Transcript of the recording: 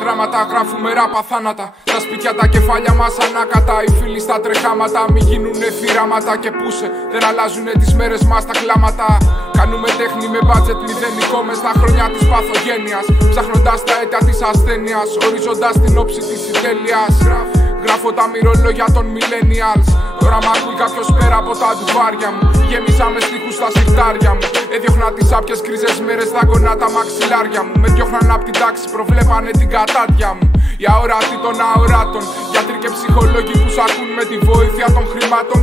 δράματα, γράφουμε ράπα θάνατα. Τα σπίτια τα κεφάλια μας ανάκατα. Οι φίλοι στα τρεχάματα, μη γίνουνε θυράματα. Και πούσε, δεν αλλάζουνε τις μέρες μας τα κλάματα. Κάνουμε τέχνη με μπάτζετ μηδενικό μες στα χρόνια της παθογένειας. Ψάχνοντας τα αίτια της ασθένειας, ορίζοντας την όψη της ητέλειας. Γράφω τα μυρολόγια των millennials. Τώρα μ' ακούει κάποιος πέρα από τα ντουβάρια μου. Γέμισα με στίχους στα σιρτάρια μου. Έδιωχνα τις άπιες κρίζες μέρες δάγκωνα τα μαξιλάρια μου. Με διώχναν απ' την τάξη, προβλέπανε την κατάδια μου. Οι αόρατοι των αοράτων, γιατροί και ψυχολόγοι που σ' ακούν με τη βοήθεια των χρημάτων.